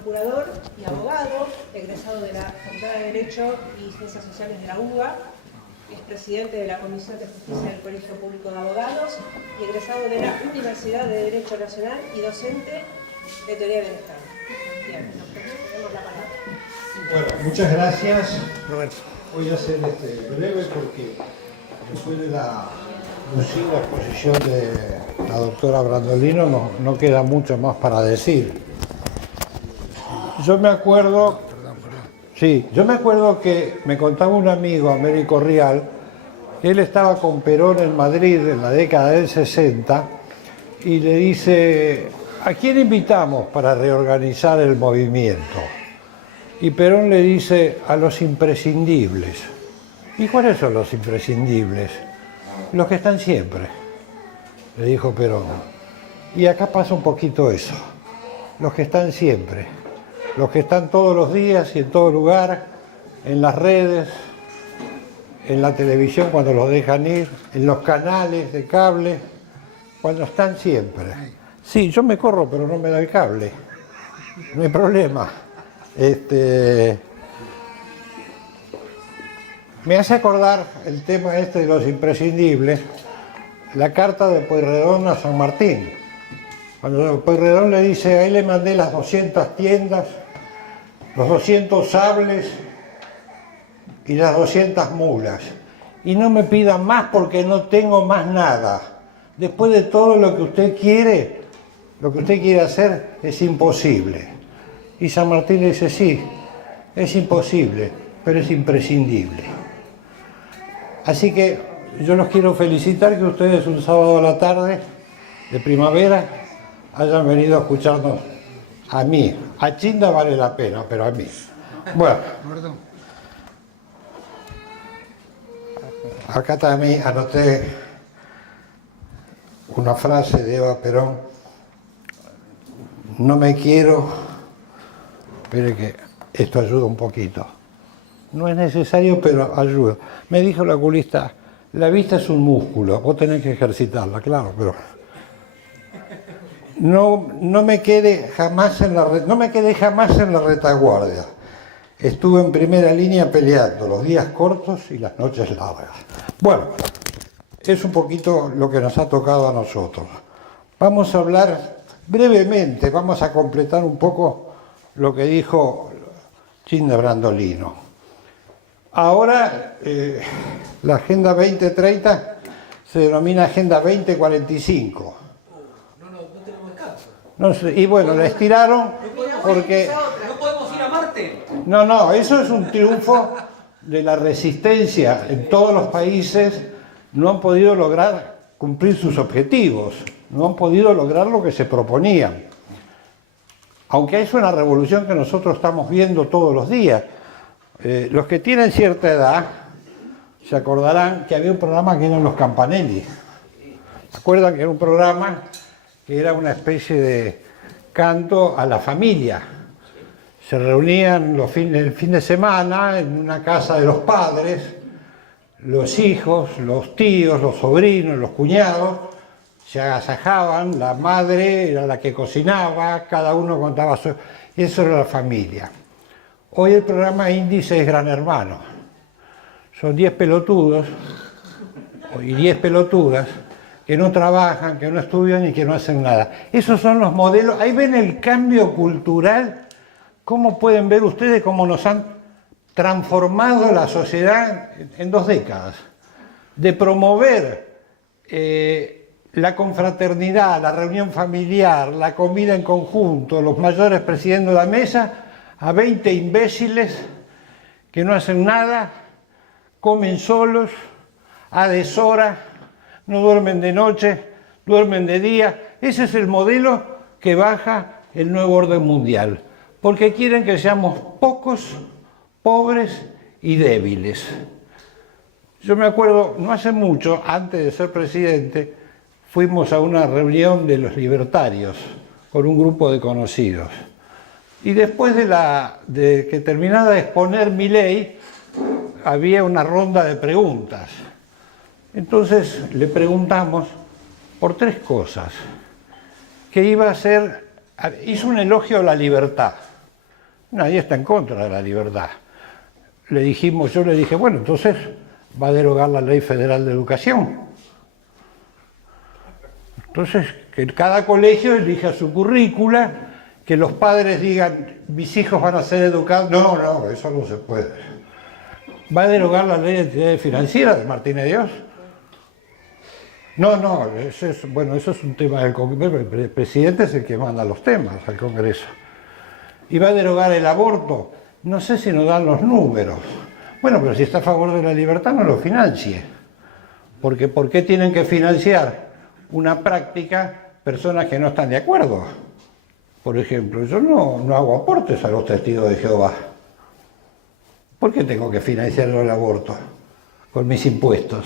procurador y abogado, egresado de la Facultad de Derecho y Ciencias Sociales de la UBA, es presidente de la Comisión de Justicia del Colegio Público de Abogados y egresado de la Universidad de Derecho Nacional y docente de Teoría del Estado. Bien, tenemos la palabra. Bueno, muchas gracias. Voy a ser breve porque después de la lucida exposición de la doctora Brandolino no queda mucho más para decir. Yo me acuerdo que me contaba un amigo, Américo Rial, que él estaba con Perón en Madrid en la década del 60 y le dice: ¿a quién invitamos para reorganizar el movimiento? Y Perón le dice: a los imprescindibles. ¿Y cuáles son los imprescindibles? Los que están siempre, le dijo Perón. Y acá pasa un poquito eso. Los que están siempre. Los que están todos los días y en todo lugar, en las redes, en la televisión cuando los dejan ir, en los canales de cable, cuando están siempre. Sí, yo me corro, pero no me da el cable. No hay problema. Me hace acordar el tema de los imprescindibles, la carta de Pueyrredón a San Martín. Cuando Pueyrredón le dice: ahí le mandé las 200 tiendas, los 200 sables y las 200 mulas. Y no me pidan más porque no tengo más nada. Después de todo lo que usted quiere hacer es imposible. Y San Martín le dice: sí, es imposible, pero es imprescindible. Así que yo los quiero felicitar que ustedes un sábado a la tarde de primavera hayan venido a escucharnos a mí. A Chinda vale la pena, pero a mí. Bueno, acá también anoté una frase de Eva Perón: no me quiero, espere que esto ayuda un poquito. No es necesario, pero ayuda. Me dijo la oculista: la vista es un músculo, vos tenés que ejercitarla, claro, pero no me quedé jamás en la retaguardia. Estuve en primera línea peleando los días cortos y las noches largas. Bueno, es un poquito lo que nos ha tocado a nosotros. Vamos a hablar brevemente, vamos a completar un poco lo que dijo Chinda Brandolino. Ahora la Agenda 2030 se denomina Agenda 2045. No tenemos descanso. No sé, y bueno, la estiraron porque... ¿No podemos ir a Marte? No, eso es un triunfo de la resistencia. En todos los países no han podido lograr cumplir sus objetivos, no han podido lograr lo que se proponían. Aunque es una revolución que nosotros estamos viendo todos los días. Los que tienen cierta edad se acordarán que había un programa que eran los Campanelli. ¿Se acuerdan que era un programa que era una especie de canto a la familia? Se reunían el fin de semana en una casa de los padres, los hijos, los tíos, los sobrinos, los cuñados, se agasajaban, la madre era la que cocinaba, cada uno contaba su... Eso era la familia. Hoy el programa Índice es Gran Hermano. Son 10 pelotudos y 10 pelotudas que no trabajan, que no estudian y que no hacen nada. Esos son los modelos. Ahí ven el cambio cultural. ¿Cómo pueden ver ustedes cómo nos han transformado la sociedad en 2 décadas? De promover la confraternidad, la reunión familiar, la comida en conjunto, los mayores presidiendo la mesa, a 20 imbéciles que no hacen nada, comen solos, a deshora, no duermen de noche, duermen de día. Ese es el modelo que baja el nuevo orden mundial, porque quieren que seamos pocos, pobres y débiles. Yo me acuerdo, no hace mucho, antes de ser presidente, fuimos a una reunión de los libertarios con un grupo de conocidos. Y después de que terminara de exponer mi ley, había una ronda de preguntas. Entonces le preguntamos por 3 cosas. Que iba a ser, hizo un elogio a la libertad. Nadie está en contra de la libertad. Yo le dije, bueno, entonces va a derogar la Ley Federal de Educación. Entonces, que cada colegio elija su currícula, que los padres digan, mis hijos van a ser educados. No, no, eso no se puede. ¿Va a derogar la Ley de Entidades Financieras de Martínez Dios? No, no, eso es un tema del Congreso. El presidente es el que manda los temas al Congreso. ¿Y va a derogar el aborto? No sé si nos dan los números. Bueno, pero si está a favor de la libertad, no lo financie. Porque ¿por qué tienen que financiar una práctica personas que no están de acuerdo? Por ejemplo, yo no hago aportes a los testigos de Jehová. ¿Por qué tengo que financiar el aborto con mis impuestos?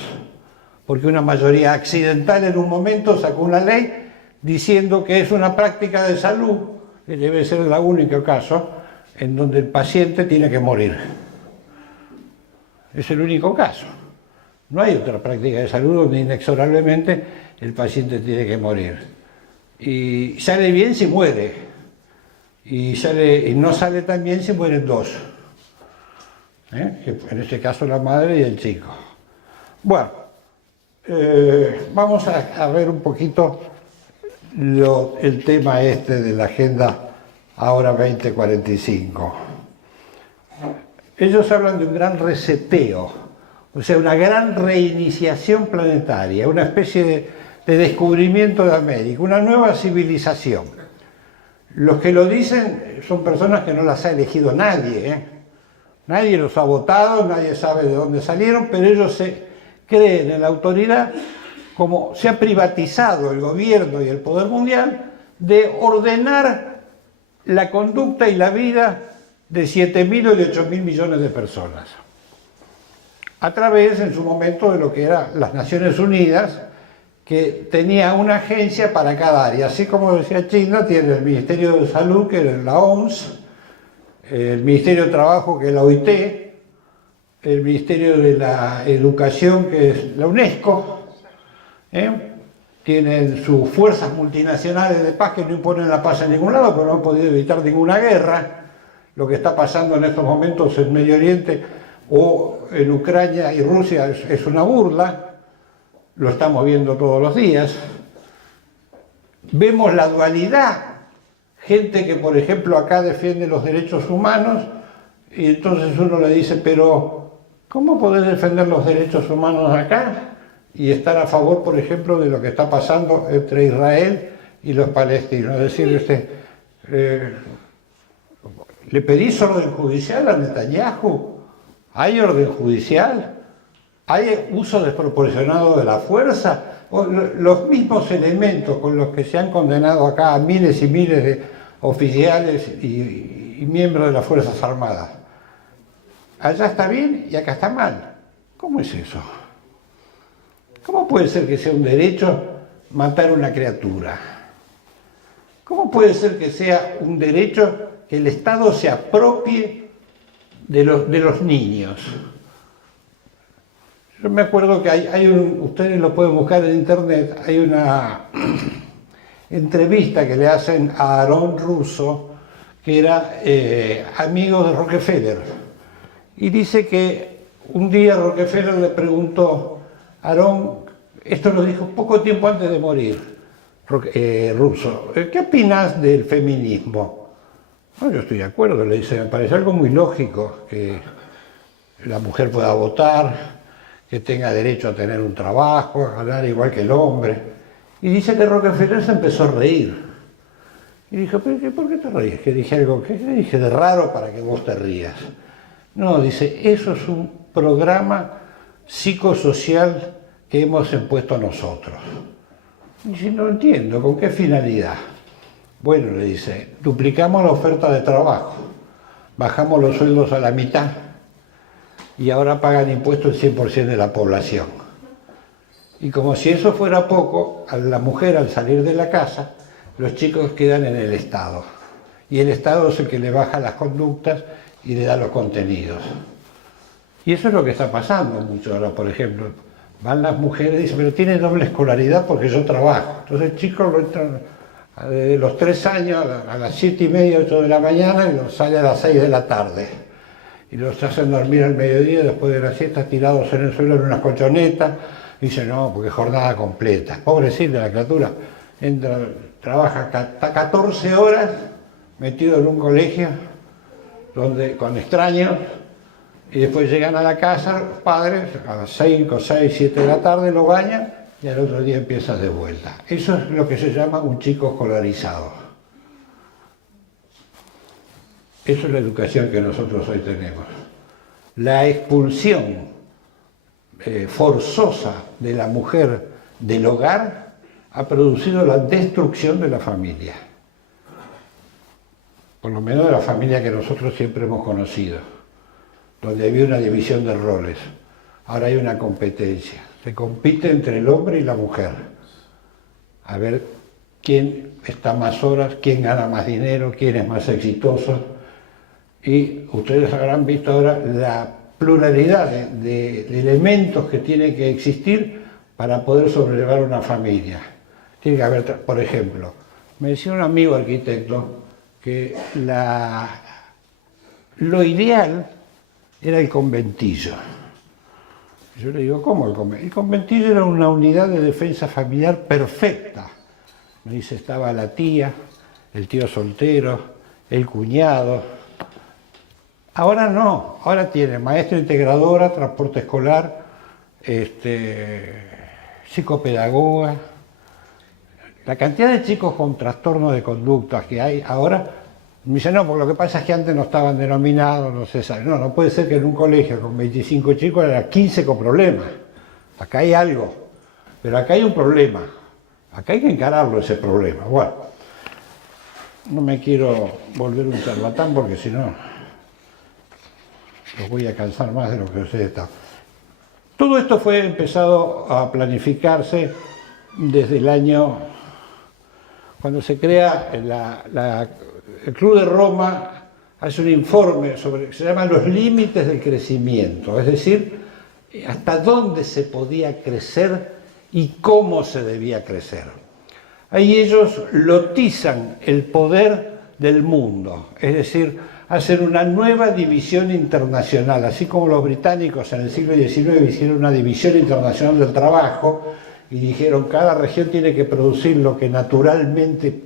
Porque una mayoría accidental en un momento sacó una ley diciendo que es una práctica de salud, que debe ser el único caso en donde el paciente tiene que morir. Es el único caso. No hay otra práctica de salud donde inexorablemente el paciente tiene que morir. Y sale bien si muere. Y no sale tan bien si mueren dos. Que en este caso la madre y el chico. Bueno, vamos a ver un poquito el tema de la Agenda Ahora 2045. Ellos hablan de un gran reseteo, o sea, una gran reiniciación planetaria, una especie de descubrimiento de América, una nueva civilización. Los que lo dicen son personas que no las ha elegido nadie, Nadie los ha votado, nadie sabe de dónde salieron, pero ellos creen en la autoridad, como se ha privatizado el gobierno y el poder mundial, de ordenar la conducta y la vida de 7.000 o de 8.000 millones de personas. A través, en su momento, de lo que eran las Naciones Unidas, que tenía una agencia para cada área. Así como decía China, tiene el Ministerio de Salud, que es la OMS, el Ministerio de Trabajo, que es la OIT, el Ministerio de la Educación, que es la UNESCO, tienen sus fuerzas multinacionales de paz que no imponen la paz en ningún lado, pero no han podido evitar ninguna guerra. Lo que está pasando en estos momentos en Medio Oriente o en Ucrania y Rusia es una burla, lo estamos viendo todos los días. Vemos la dualidad. Gente que, por ejemplo, acá defiende los derechos humanos y entonces uno le dice, pero ¿cómo podés defender los derechos humanos acá y estar a favor, por ejemplo, de lo que está pasando entre Israel y los palestinos? Es decir, ¿le pedís orden judicial a Netanyahu? ¿Hay orden judicial? ¿Hay uso desproporcionado de la fuerza? Los mismos elementos con los que se han condenado acá a miles y miles de oficiales y miembros de las Fuerzas Armadas. Allá está bien y acá está mal. ¿Cómo es eso? ¿Cómo puede ser que sea un derecho matar a una criatura? ¿Cómo puede ser que sea un derecho que el Estado se apropie de los niños? Yo me acuerdo que ustedes lo pueden buscar en internet, hay una entrevista que le hacen a Aarón Russo, que era amigo de Rockefeller, y dice que un día Rockefeller le preguntó a Aarón, esto lo dijo poco tiempo antes de morir, Russo, ¿qué opinas del feminismo? No, yo estoy de acuerdo, le dice, me parece algo muy lógico, que la mujer pueda votar, que tenga derecho a tener un trabajo, a ganar igual que el hombre. Y dice que Rockefeller se empezó a reír. Y dijo, ¿pero por qué te ríes? Que dije algo, ¿qué dije de raro para que vos te rías? No, dice, eso es un programa psicosocial que hemos impuesto nosotros. Y dice, no entiendo, ¿con qué finalidad? Bueno, le dice, duplicamos la oferta de trabajo, bajamos los sueldos a la mitad y ahora pagan impuestos el 100% de la población. Y como si eso fuera poco, a la mujer al salir de la casa, los chicos quedan en el Estado. Y el Estado es el que le baja las conductas y le da los contenidos. Y eso es lo que está pasando mucho ahora, por ejemplo. Van las mujeres y dicen, pero tiene doble escolaridad porque yo trabajo. Entonces el chico lo entran de los 3 años a las 7:30, 8 de la mañana y los sale a las 6 de la tarde. Y los hacen dormir al mediodía después de la siesta tirados en el suelo en unas colchonetas. Dice, no, porque es jornada completa. Pobrecita la criatura, entra, trabaja hasta 14 horas metido en un colegio donde, con extraños, y después llegan a la casa los padres a las 5, 6, 7 de la tarde, lo bañan y al otro día empiezas de vuelta. Eso es lo que se llama un chico escolarizado. Eso es la educación que nosotros hoy tenemos. La expulsión forzosa de la mujer del hogar ha producido la destrucción de la familia. Por lo menos de la familia que nosotros siempre hemos conocido, donde había una división de roles. Ahora hay una competencia. Se compite entre el hombre y la mujer. A ver quién está más horas, quién gana más dinero, quién es más exitoso. Y ustedes habrán visto ahora la pluralidad de elementos que tiene que existir para poder sobrellevar una familia. Tiene que haber, por ejemplo, me decía un amigo arquitecto que lo ideal era el conventillo. Yo le digo, ¿cómo el conventillo? El conventillo era una unidad de defensa familiar perfecta. Me dice, estaba la tía, el tío soltero, el cuñado. Ahora no, ahora tiene maestra integradora, transporte escolar, psicopedagoga. La cantidad de chicos con trastornos de conducta que hay ahora, me dicen, no, porque lo que pasa es que antes no estaban denominados, no se sabe. No, no puede ser que en un colegio con 25 chicos haya 15 con problemas. Acá hay algo, pero acá hay un problema. Acá hay que encararlo ese problema. Bueno, no me quiero volver un charlatán porque si no los voy a cansar más de lo que ustedes están. Todo esto fue empezado a planificarse desde el año, cuando se crea el Club de Roma, hace un informe sobre, se llama los límites del crecimiento, es decir, hasta dónde se podía crecer y cómo se debía crecer. Ahí ellos lotizan el poder del mundo, es decir, hacen una nueva división internacional, así como los británicos en el siglo XIX hicieron una división internacional del trabajo y dijeron cada región tiene que producir lo que naturalmente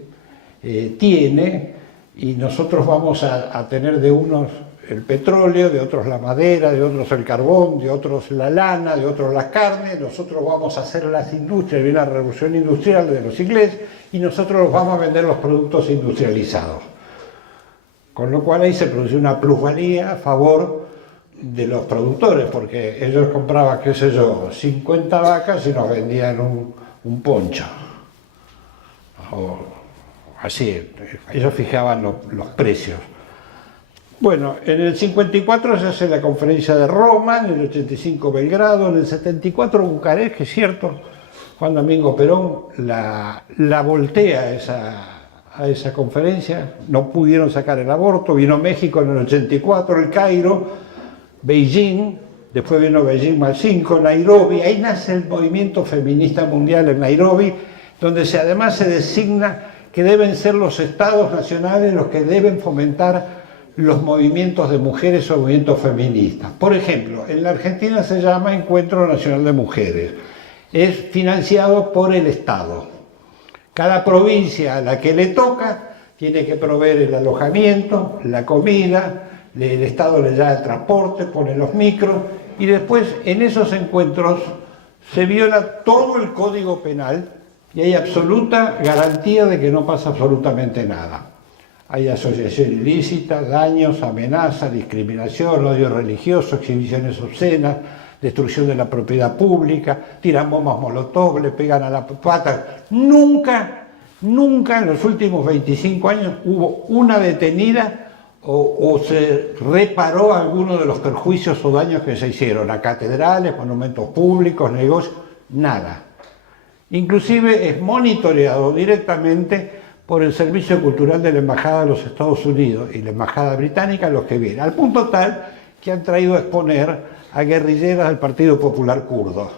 tiene, y nosotros vamos a tener de unos el petróleo, de otros la madera, de otros el carbón, de otros la lana, de otros las carnes, nosotros vamos a hacer las industrias, viene la revolución industrial de los ingleses, y nosotros los vamos a vender los productos industrializados. Con lo cual ahí se produce una plusvalía a favor de los productores, porque ellos compraban, qué sé yo, 50 vacas y nos vendían un poncho. O así, ellos fijaban los precios. Bueno, en el 54 se hace la conferencia de Roma, en el 85 Belgrado, en el 74 Bucarest, que es cierto, Juan Domingo Perón la voltea a esa conferencia, no pudieron sacar el aborto, vino México en el 84, el Cairo, Beijing, después vino Beijing más 5, Nairobi, ahí nace el movimiento feminista mundial en Nairobi, donde además se designa que deben ser los estados nacionales los que deben fomentar los movimientos de mujeres o movimientos feministas. Por ejemplo, en la Argentina se llama Encuentro Nacional de Mujeres, es financiado por el Estado. Cada provincia a la que le toca tiene que proveer el alojamiento, la comida, el Estado le da el transporte, pone los micros, y después en esos encuentros se viola todo el Código Penal y hay absoluta garantía de que no pasa absolutamente nada. Hay asociación ilícita, daños, amenazas, discriminación, odio religioso, exhibiciones obscenas, destrucción de la propiedad pública, tiran bombas molotov, le pegan a la pata. Nunca en los últimos 25 años hubo una detenida o se reparó alguno de los perjuicios o daños que se hicieron a catedrales, monumentos públicos, negocios, nada. Inclusive es monitoreado directamente por el Servicio Cultural de la Embajada de los Estados Unidos y la Embajada Británica, los que vienen, al punto tal que han traído a exponer a guerrilleras del Partido Popular Kurdo.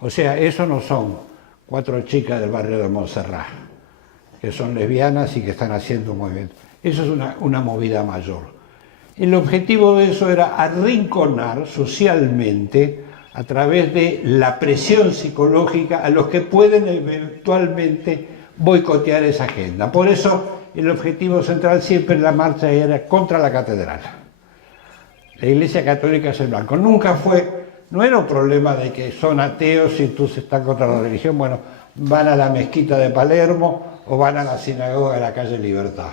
O sea, eso no son 4 chicas del barrio de Montserrat. que son lesbianas y que están haciendo movimientos. Eso es una movida mayor. El objetivo de eso era arrinconar socialmente a través de la presión psicológica a los que pueden eventualmente boicotear esa agenda. Por eso el objetivo central siempre en la marcha era contra la catedral. La Iglesia Católica es el blanco. Nunca fue, no era un problema de que son ateos y entonces están contra la religión. Bueno, van a la mezquita de Palermo o van a la sinagoga de la calle Libertad.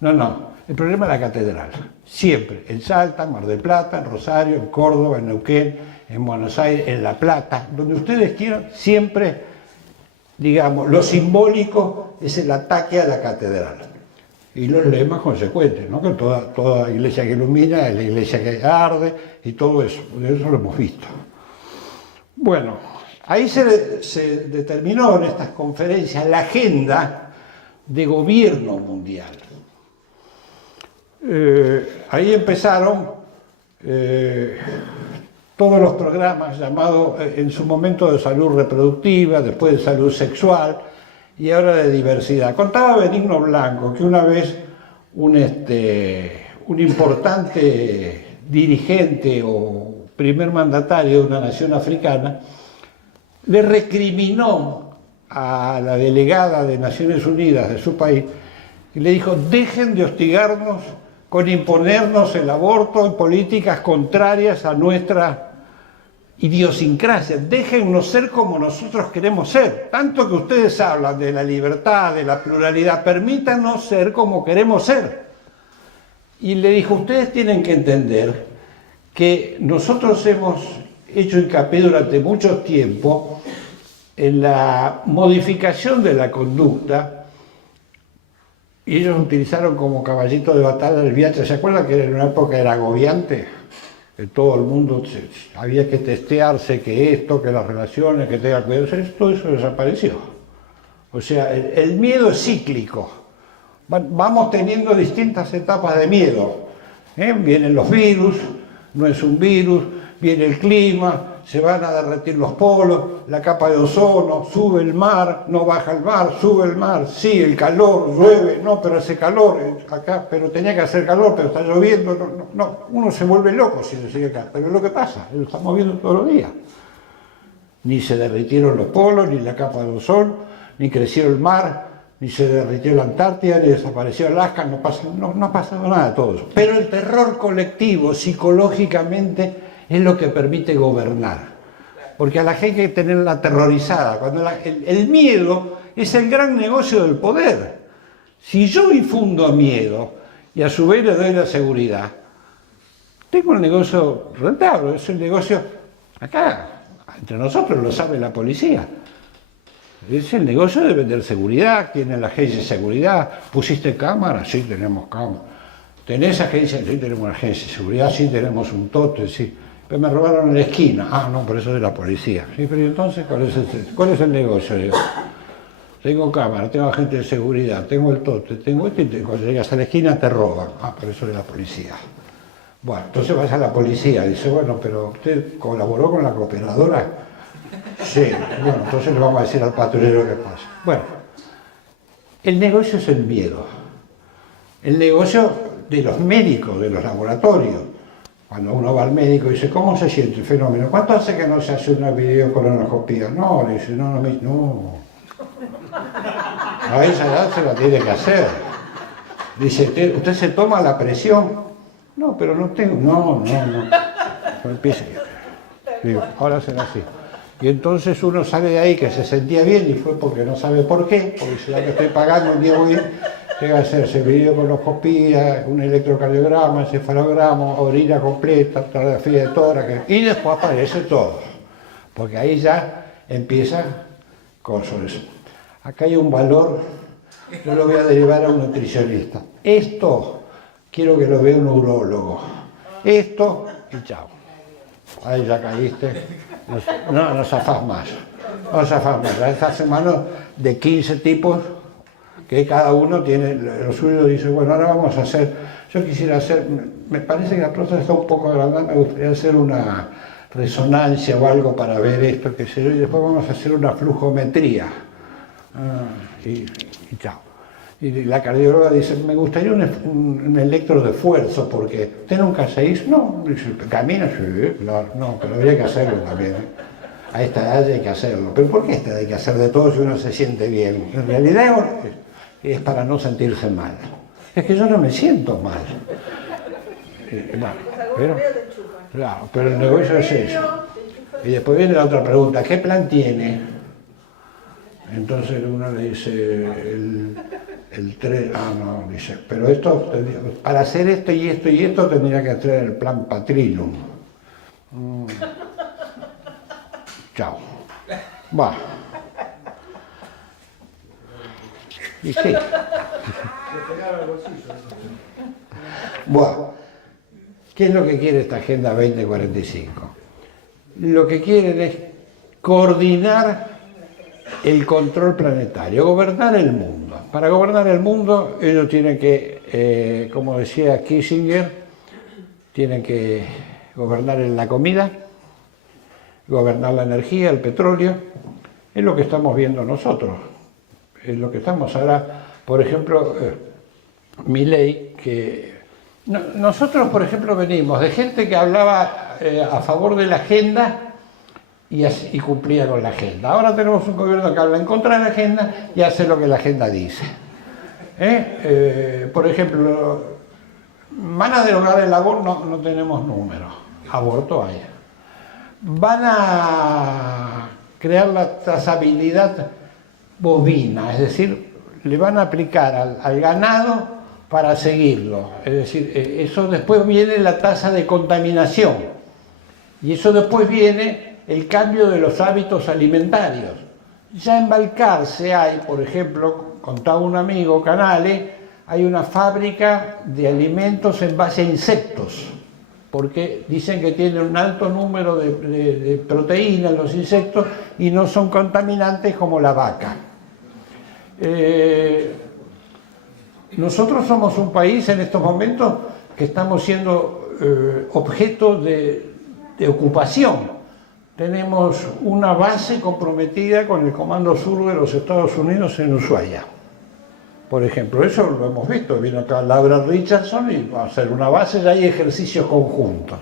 No. El problema es la catedral. Siempre. En Salta, en Mar del Plata, en Rosario, en Córdoba, en Neuquén, en Buenos Aires, en La Plata. Donde ustedes quieran, siempre, digamos, lo simbólico es el ataque a la catedral. Y los lemas consecuentes, ¿no? Que toda iglesia que ilumina es la iglesia que arde y todo eso. Eso lo hemos visto. Bueno, ahí se determinó en estas conferencias la agenda de gobierno mundial. Ahí empezaron todos los programas llamados en su momento de salud reproductiva, después de salud sexual y ahora de diversidad. Contaba Benigno Blanco que una vez un importante dirigente o primer mandatario de una nación africana le recriminó a la delegada de Naciones Unidas de su país y le dijo: dejen de hostigarnos con imponernos el aborto y políticas contrarias a nuestra idiosincrasia. Déjennos ser como nosotros queremos ser. Tanto que ustedes hablan de la libertad, de la pluralidad, permítanos ser como queremos ser. Y le dijo: ustedes tienen que entender que nosotros hemos hecho hincapié durante mucho tiempo en la modificación de la conducta. Y ellos utilizaron como caballito de batalla el VIH. ¿Se acuerdan que en una época era agobiante? Que todo el mundo había que testearse, que esto, que las relaciones, que tenga cuidado. Todo eso desapareció. O sea, el miedo es cíclico. Vamos teniendo distintas etapas de miedo. Vienen los virus, no es un virus, viene el clima, se van a derretir los polos, la capa de ozono, sube el mar, no baja el mar, sube el mar, sí, el calor, llueve, no, pero hace calor, acá, pero tenía que hacer calor, pero está lloviendo, no, uno se vuelve loco si lo sigue acá, pero es lo que pasa, lo estamos viendo todos los días. Ni se derritieron los polos, ni la capa de ozono, ni creció el mar, ni se derritió la Antártida, ni desapareció Alaska, no ha pasado nada de todo eso. Pero el terror colectivo, psicológicamente, es lo que permite gobernar. Porque a la gente hay que tenerla aterrorizada. Cuando el miedo es el gran negocio del poder. Si yo infundo miedo y a su vez le doy la seguridad, tengo un negocio rentable. Es el negocio, acá, entre nosotros lo sabe la policía. Es el negocio de vender seguridad. Tiene la agencia de seguridad. ¿Pusiste cámara? Sí, tenemos cámara. ¿Tenés agencia? Sí, tenemos una agencia de seguridad. Sí, tenemos un tótem, sí. Pero me robaron en la esquina. Ah, no, por eso es de la policía. Sí, pero entonces, ¿cuál es el negocio? Yo tengo cámara, tengo agente de seguridad, tengo el tótem, tengo esto, y cuando llegas a la esquina te roban. Ah, por eso es de la policía. Bueno, entonces vas a la policía. Dice: bueno, pero ¿usted colaboró con la cooperadora? Sí. Bueno, entonces le vamos a decir al patrullero qué pasa. Bueno, el negocio es el miedo. El negocio de los médicos, de los laboratorios. Cuando uno va al médico y dice: ¿cómo se siente el fenómeno? ¿Cuánto hace que no se hace una videocolonoscopia? No, le dice, no. A esa edad se la tiene que hacer. Dice: ¿usted se toma la presión? No, pero no tengo. No. Empieza. Digo, ahora será así. Y entonces uno sale de ahí que se sentía bien y fue porque no sabe por qué, porque si ya que estoy pagando un día voy, llega a hacerse videocolonoscopía, un electrocardiograma, encefalograma, orina completa, radiografía de tórax, y después aparece todo, porque ahí ya empieza con eso. Acá hay un valor, yo lo voy a derivar a un nutricionista. Esto quiero que lo vea un neurólogo. Esto y chao. Ahí ya caíste. No zafás más. No zafás más. Esta semana de 15 tipos que cada uno tiene lo suyo. Dice: bueno, ahora vamos a hacer. Yo quisiera hacer. Me parece que la próstata está un poco agrandada. Me gustaría hacer una resonancia o algo para ver esto, qué sé yo. Y después vamos a hacer una flujometría. Y chao. Y la cardióloga dice, me gustaría un electro de esfuerzo, porque ¿usted nunca se hizo? No, dice, ¿camina? Sí, claro, no, pero habría que hacerlo también. A esta edad hay que hacerlo. ¿Pero por qué a esta edad hay que hacer de todo si uno se siente bien? En realidad es para no sentirse mal. Es que yo no me siento mal. Claro, pero el negocio es eso. Y después viene la otra pregunta, ¿qué plan tiene? Entonces uno le dice, el 3, no, dice, pero esto, para hacer esto y esto y esto tendría que hacer el plan Patrinum. Chao. Va. Y sí. Bueno, ¿qué es lo que quiere esta Agenda 2045? Lo que quieren es coordinar el control planetario, gobernar el mundo. Para gobernar el mundo, ellos tienen que, como decía Kissinger, tienen que gobernar en la comida, gobernar la energía, el petróleo. Es lo que estamos viendo nosotros. Es lo que estamos ahora, por ejemplo, Milei, que nosotros, por ejemplo, venimos de gente que hablaba a favor de la agenda y cumplía con la agenda. Ahora tenemos un gobierno que habla en contra de la agenda y hace lo que la agenda dice. Por ejemplo, van a derogar el aborto, no tenemos números. Aborto hay. Van a crear la trazabilidad bovina, es decir, le van a aplicar al ganado para seguirlo. Es decir, eso después viene la tasa de contaminación y eso después viene el cambio de los hábitos alimentarios. Ya en Balcarce hay, por ejemplo, contaba un amigo, Canale, hay una fábrica de alimentos en base a insectos, porque dicen que tienen un alto número de proteínas los insectos y no son contaminantes como la vaca. Nosotros somos un país en estos momentos que estamos siendo objeto de ocupación. Tenemos una base comprometida con el Comando Sur de los Estados Unidos en Ushuaia. Por ejemplo, eso lo hemos visto. Vino acá Laura Richardson y va a hacer una base, ya hay ejercicios conjuntos.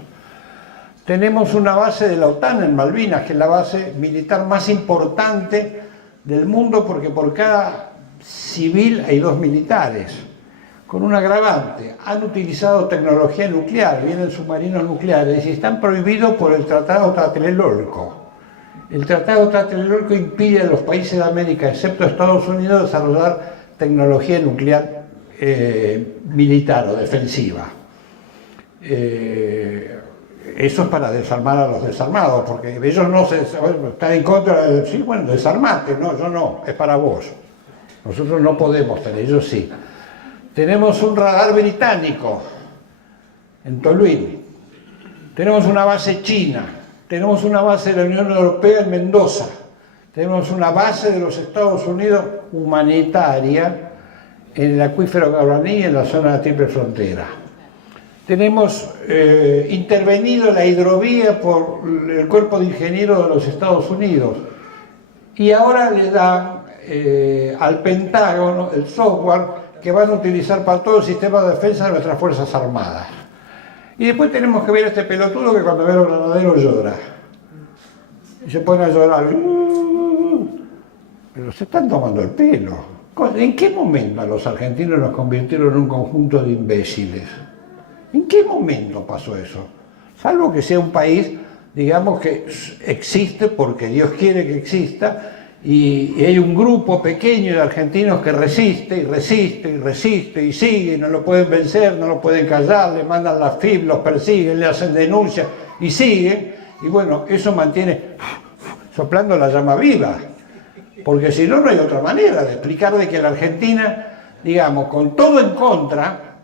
Tenemos una base de la OTAN en Malvinas, que es la base militar más importante del mundo, porque por cada civil hay 2 militares, con un agravante: han utilizado tecnología nuclear, vienen submarinos nucleares y están prohibidos por el Tratado Tlatelolco. El Tratado Tlatelolco impide a los países de América, excepto Estados Unidos, desarrollar tecnología nuclear militar o defensiva. Eso es para desarmar a los desarmados, porque ellos no están en contra de... Sí, bueno, desarmate, no, yo no, es para vos. Nosotros no podemos tener, ellos sí. Tenemos un radar británico en Toluín, tenemos una base china, tenemos una base de la Unión Europea en Mendoza, tenemos una base de los Estados Unidos humanitaria en el acuífero Guaraní, en la zona de la Triple Frontera. Tenemos intervenido la hidrovía por el Cuerpo de Ingenieros de los Estados Unidos y ahora le dan al Pentágono el software que van a utilizar para todo el sistema de defensa de nuestras Fuerzas Armadas. Y después tenemos que ver a este pelotudo que cuando ve a los granaderos llora. Y se pone a llorar. Pero se están tomando el pelo. ¿En qué momento a los argentinos nos convirtieron en un conjunto de imbéciles? ¿En qué momento pasó eso? Salvo que sea un país, digamos, que existe porque Dios quiere que exista, y hay un grupo pequeño de argentinos que resiste y resiste y resiste y sigue, y no lo pueden vencer, no lo pueden callar, le mandan las FIB, los persiguen, le hacen denuncias y siguen, y bueno, eso mantiene soplando la llama viva, porque si no, no hay otra manera de explicar de que la Argentina, digamos, con todo en contra,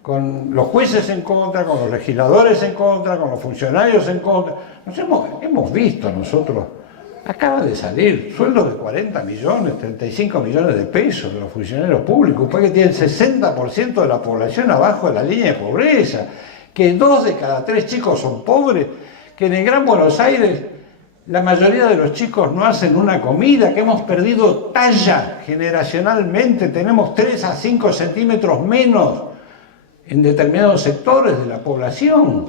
con los jueces en contra, con los legisladores en contra, con los funcionarios en contra, hemos visto nosotros. Acaba de salir sueldos de 40 millones, 35 millones de pesos de los funcionarios públicos, porque tienen 60% de la población abajo de la línea de pobreza, que 2 de cada 3 chicos son pobres, que en el Gran Buenos Aires La mayoría de los chicos no hacen una comida, que hemos perdido talla generacionalmente, tenemos 3 a 5 centímetros menos en determinados sectores de la población,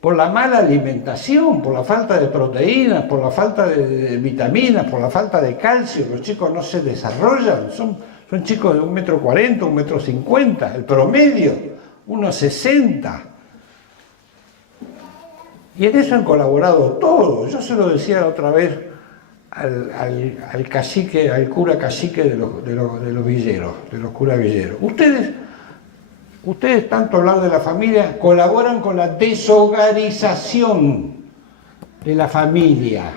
por la mala alimentación, por la falta de proteínas, por la falta de vitaminas, por la falta de calcio. Los chicos no se desarrollan, son chicos de 1,40 m, 1,50 m, el promedio, 1,60 m. Y en eso han colaborado todos. Yo se lo decía otra vez al cacique, al cura cacique de los villeros, de los curas villeros. Ustedes, tanto hablar de la familia, colaboran con la deshogarización de la familia.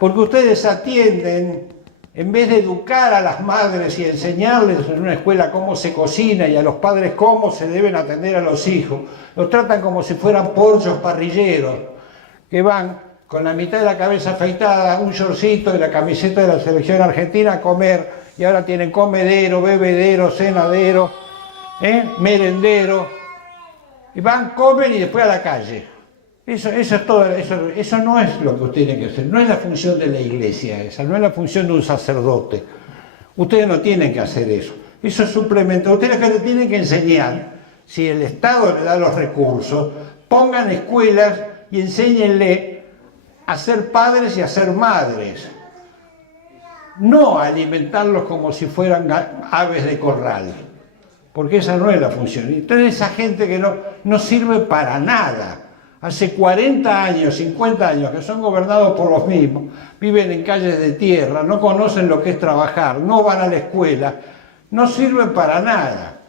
Porque ustedes atienden, en vez de educar a las madres y enseñarles en una escuela cómo se cocina y a los padres cómo se deben atender a los hijos, los tratan como si fueran pollos parrilleros, que van con la mitad de la cabeza afeitada, un shortcito y la camiseta de la selección argentina a comer, y ahora tienen comedero, bebedero, cenadero, merendero, y van, comen y después a la calle. Eso es todo, eso no es lo que ustedes tienen que hacer, no es la función de la iglesia esa, no es la función de un sacerdote. Ustedes no tienen que hacer eso, eso es suplemento. Ustedes que le tienen que enseñar, si el Estado le da los recursos, pongan escuelas y enséñenle a ser padres y a ser madres, no a alimentarlos como si fueran aves de corral, porque esa no es la función. Entonces esa gente que no sirve para nada, hace 40 años, 50 años que son gobernados por los mismos, viven en calles de tierra, no conocen lo que es trabajar, no van a la escuela, no sirven para nada.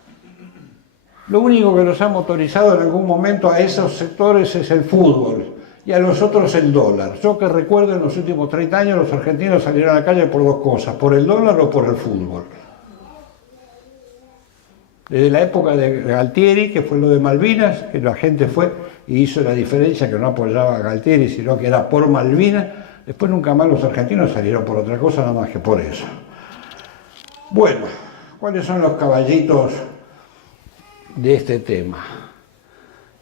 Lo único que los ha motorizado en algún momento a esos sectores es el fútbol y a los otros el dólar. Yo que recuerdo, en los últimos 30 años los argentinos salieron a la calle por dos cosas, por el dólar o por el fútbol. Desde la época de Galtieri, que fue lo de Malvinas, que la gente fue y hizo la diferencia, que no apoyaba a Galtieri, sino que era por Malvinas. Después nunca más los argentinos salieron por otra cosa, nada más que por eso. Bueno, ¿cuáles son los caballitos de este tema?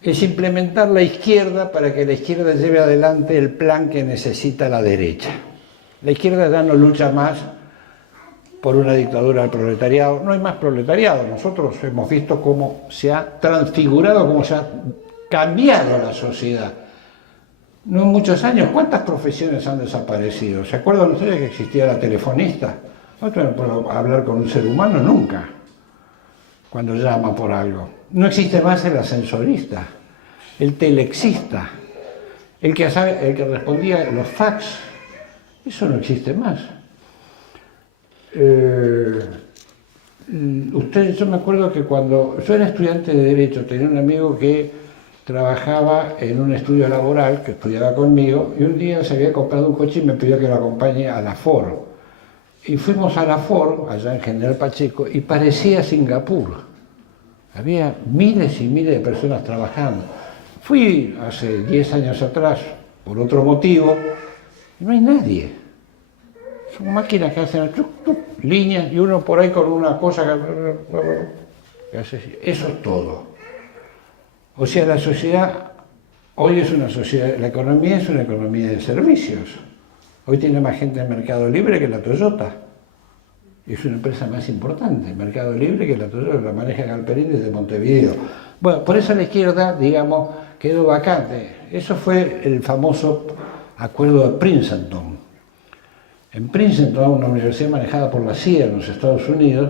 Es implementar la izquierda para que la izquierda lleve adelante el plan que necesita la derecha. La izquierda ya no lucha más por una dictadura del proletariado, no hay más proletariado. Nosotros hemos visto cómo se ha transfigurado, cómo se ha cambiado la sociedad. No en muchos años, ¿cuántas profesiones han desaparecido? ¿Se acuerdan ustedes que existía la telefonista? No puedo hablar con un ser humano nunca, cuando llama por algo. No existe más el ascensorista, el telexista, el que respondía los fax. Eso no existe más. Yo me acuerdo que cuando yo era estudiante de Derecho, tenía un amigo que trabajaba en un estudio laboral, que estudiaba conmigo, y un día se había comprado un coche y me pidió que lo acompañe a la Ford. Y fuimos a la Ford, allá en General Pacheco, y parecía Singapur. Había miles y miles de personas trabajando. Fui hace 10 años atrás, por otro motivo, y no hay nadie. Son máquinas que hacen líneas y uno por ahí con una cosa que hace así. Eso es todo. O sea, la sociedad hoy es una sociedad, la economía es una economía de servicios. Hoy tiene más gente en Mercado Libre que la Toyota. Es una empresa más importante, Mercado Libre, que la Toyota, la maneja Galperín desde Montevideo. Bueno, por eso la izquierda, digamos, quedó vacante. Eso fue el famoso acuerdo de Princeton. En Princeton, una universidad manejada por la CIA en los Estados Unidos,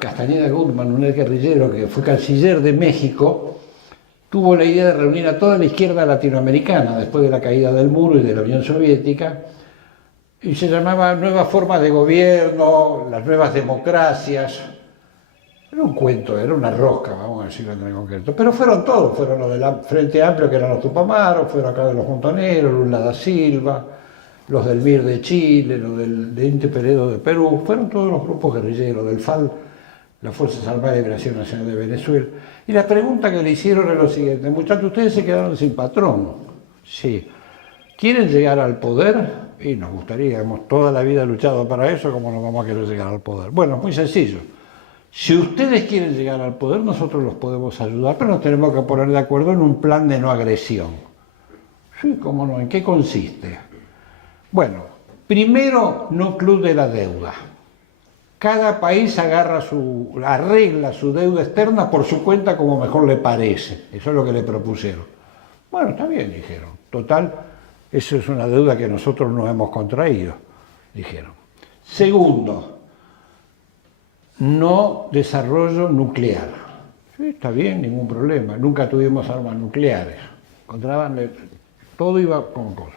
Castañeda Goodman, un guerrillero que fue canciller de México, tuvo la idea de reunir a toda la izquierda latinoamericana después de la caída del muro y de la Unión Soviética, y se llamaba Nuevas Formas de Gobierno, las Nuevas Democracias. Era un cuento, era una rosca, vamos a decirlo en concreto. Pero fueron todos, fueron los del Frente Amplio, que eran los Tupamaros, fueron acá de los Montoneros, Lula da Silva, los del MIR de Chile, los de Inti Peredo de Perú, fueron todos los grupos guerrilleros, del FAL, las Fuerzas Armadas de Liberación Nacional de Venezuela. Y la pregunta que le hicieron es lo siguiente: muchachos, ustedes se quedaron sin patrón. Sí. ¿Quieren llegar al poder? Y nos gustaría, hemos toda la vida luchado para eso, ¿cómo no vamos a querer llegar al poder? Bueno, muy sencillo. Si ustedes quieren llegar al poder, nosotros los podemos ayudar, pero nos tenemos que poner de acuerdo en un plan de no agresión. Sí, cómo no. ¿En qué consiste? Bueno, primero, no club de la deuda. Cada país arregla su deuda externa por su cuenta como mejor le parece. Eso es lo que le propusieron. Bueno, está bien, dijeron. Total, eso es una deuda que nosotros no hemos contraído, dijeron. Segundo, no desarrollo nuclear. Sí, está bien, ningún problema. Nunca tuvimos armas nucleares. Todo iba con cosas.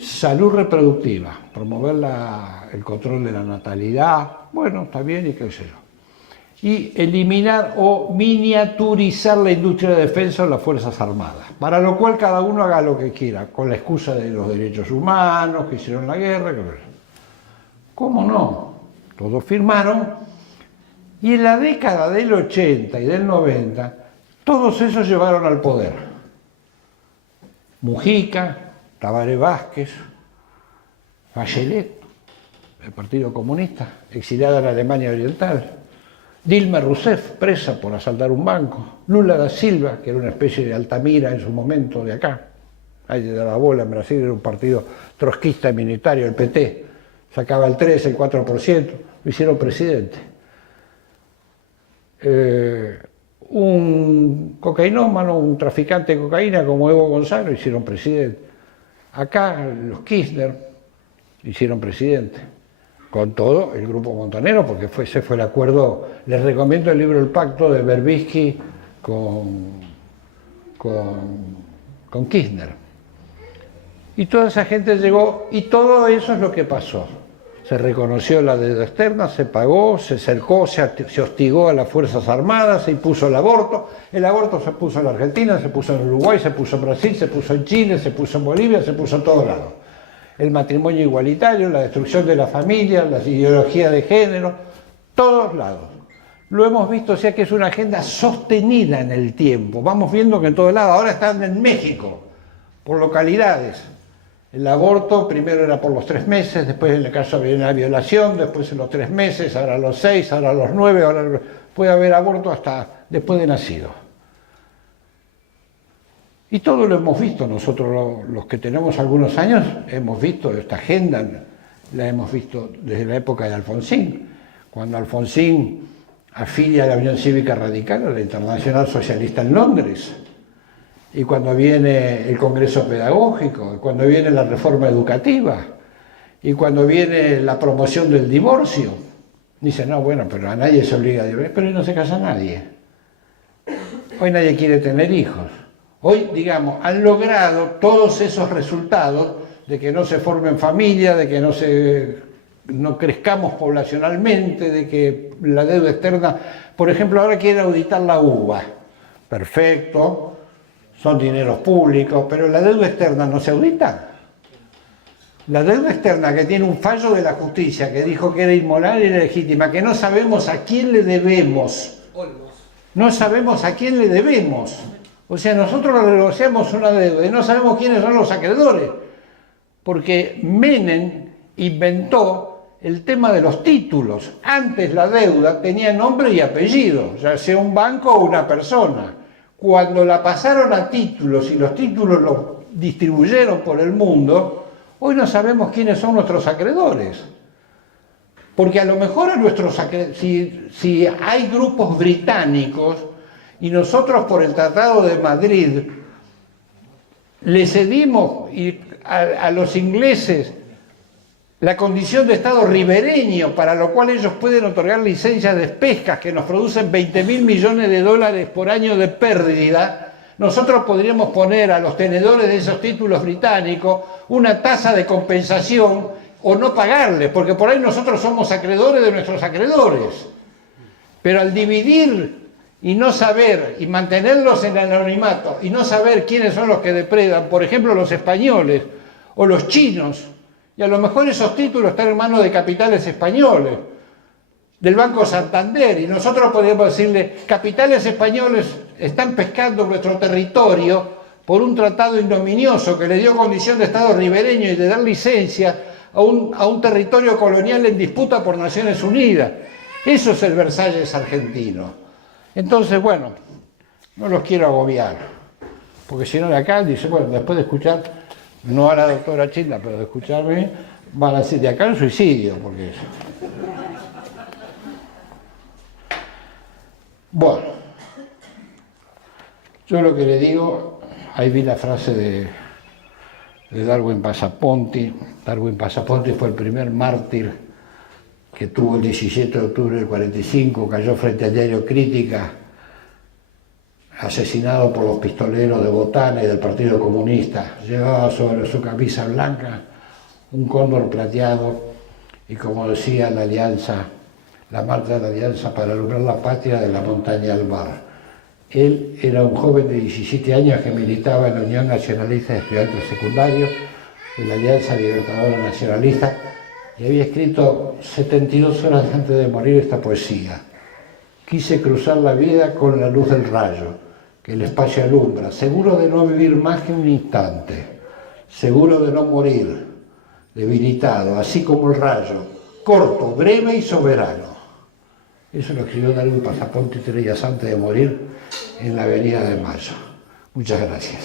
Salud reproductiva, promover el control de la natalidad, bueno, está bien y qué sé yo. Y eliminar o miniaturizar la industria de defensa o las Fuerzas Armadas, para lo cual cada uno haga lo que quiera, con la excusa de los derechos humanos, que hicieron la guerra. ¿Cómo no? Todos firmaron, y en la década del 80 y del 90, todos esos llevaron al poder. Mujica, Tabaré Vázquez, Bachelet, el Partido Comunista, exiliada en Alemania Oriental, Dilma Rousseff, presa por asaltar un banco, Lula da Silva, que era una especie de Altamira en su momento de acá, ahí de la bola en Brasil, era un partido trotskista y minoritario, el PT, sacaba el 3, el 4%, lo hicieron presidente. Un cocainómano, un traficante de cocaína como Evo González, lo hicieron presidente. Acá los Kirchner hicieron presidente, con todo el grupo Montonero, porque ese fue el acuerdo. Les recomiendo el libro El Pacto de Berbisky con Kirchner. Y toda esa gente llegó, y todo eso es lo que pasó. Se reconoció la deuda externa, se pagó, se cercó, se hostigó a las Fuerzas Armadas, se impuso el aborto se puso en la Argentina, se puso en Uruguay, se puso en Brasil, se puso en Chile, se puso en Bolivia, se puso en todos lados. El matrimonio igualitario, la destrucción de la familia, las ideologías de género, todos lados. Lo hemos visto, o sea que es una agenda sostenida en el tiempo. Vamos viendo que en todos lados, ahora están en México, por localidades. El aborto primero era por los 3 meses, después en el caso había una violación, después en los 3 meses, ahora los 6, ahora los 9, ahora puede haber aborto hasta después de nacido. Y todo lo hemos visto nosotros, los que tenemos algunos años, hemos visto esta agenda, la hemos visto desde la época de Alfonsín, cuando Alfonsín afilia a la Unión Cívica Radical, a la Internacional Socialista en Londres, y cuando viene el Congreso Pedagógico, y cuando viene la reforma educativa, y cuando viene la promoción del divorcio. Dice, no, bueno, pero a nadie se obliga a divorciar, pero hoy no se casa nadie. Hoy nadie quiere tener hijos. Hoy, digamos, han logrado todos esos resultados de que no se formen familias, de que no crezcamos poblacionalmente, de que la deuda externa, por ejemplo, ahora quieren auditar la UBA. Perfecto. Son dineros públicos, pero la deuda externa no se audita. La deuda externa que tiene un fallo de la justicia que dijo que era inmoral y ilegítima, que no sabemos a quién le debemos. No sabemos a quién le debemos. O sea, nosotros negociamos una deuda y no sabemos quiénes son los acreedores. Porque Menem inventó el tema de los títulos. Antes la deuda tenía nombre y apellido, ya sea un banco o una persona. Cuando la pasaron a títulos y los títulos los distribuyeron por el mundo, hoy no sabemos quiénes son nuestros acreedores. Porque a lo mejor si hay grupos británicos y nosotros por el Tratado de Madrid le cedimos a los ingleses la condición de Estado ribereño, para lo cual ellos pueden otorgar licencias de pescas que nos producen 20.000 millones de dólares por año de pérdida, nosotros podríamos poner a los tenedores de esos títulos británicos una tasa de compensación o no pagarles, porque por ahí nosotros somos acreedores de nuestros acreedores. Pero al dividir y no saber, y mantenerlos en el anonimato, y no saber quiénes son los que depredan, por ejemplo los españoles o los chinos, y a lo mejor esos títulos están en manos de capitales españoles, del Banco Santander, y nosotros podríamos decirle, capitales españoles están pescando nuestro territorio por un tratado ignominioso que le dio condición de Estado ribereño y de dar licencia a un territorio colonial en disputa por Naciones Unidas. Eso es el Versalles argentino. Entonces, bueno, no los quiero agobiar, Porque si no de acá, dice, bueno, después de escuchar, no a la doctora Chinda, pero de escucharme, van a decir, de acá el suicidio, porque... Bueno, yo lo que le digo, ahí vi la frase de Darwin Passaponti. Darwin Passaponti fue el primer mártir que tuvo el 17 de octubre del 45, cayó frente al diario Crítica, asesinado por los pistoleros de Botana y del Partido Comunista. Llevaba sobre su camisa blanca un cóndor plateado y, como decía la alianza, la marcha de la alianza para alumbrar la patria de la montaña al mar. Él era un joven de 17 años que militaba en la Unión Nacionalista de Estudiantes Secundarios, de la Alianza Libertadora Nacionalista, y había escrito 72 horas antes de morir esta poesía. Quise cruzar la vida con la luz del rayo, que el espacio alumbra, seguro de no vivir más que un instante, seguro de no morir, debilitado, así como el rayo, corto, breve y soberano. Eso lo escribió Darwin Passaponti 3 días antes de morir en la Avenida de Mayo. Muchas gracias.